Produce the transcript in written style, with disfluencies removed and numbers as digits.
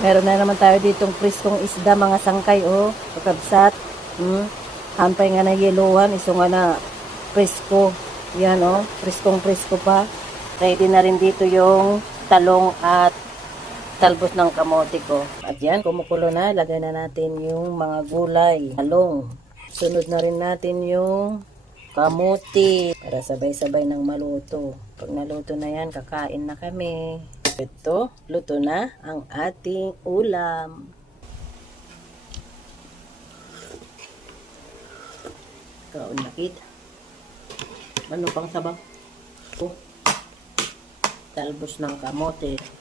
Meron na naman tayo ditong preskong isda, mga sangkay, oh. Pagkabsat. Hampay nga na yeluhan, iso nga na presko. Yan, oh. Preskong-presko pa. Ready na rin dito yung talong at talbos ng kamote ko. At yan, kumukulo na. Lagay na natin yung mga gulay. Talong. Sunod na rin natin yung kamote para sabay-sabay ng maluto. Pag naluto na yan, kakain na kami. Ito, luto na ang ating ulam. Kaon na kid. Ano pang sabaw? Talbos ng kamote.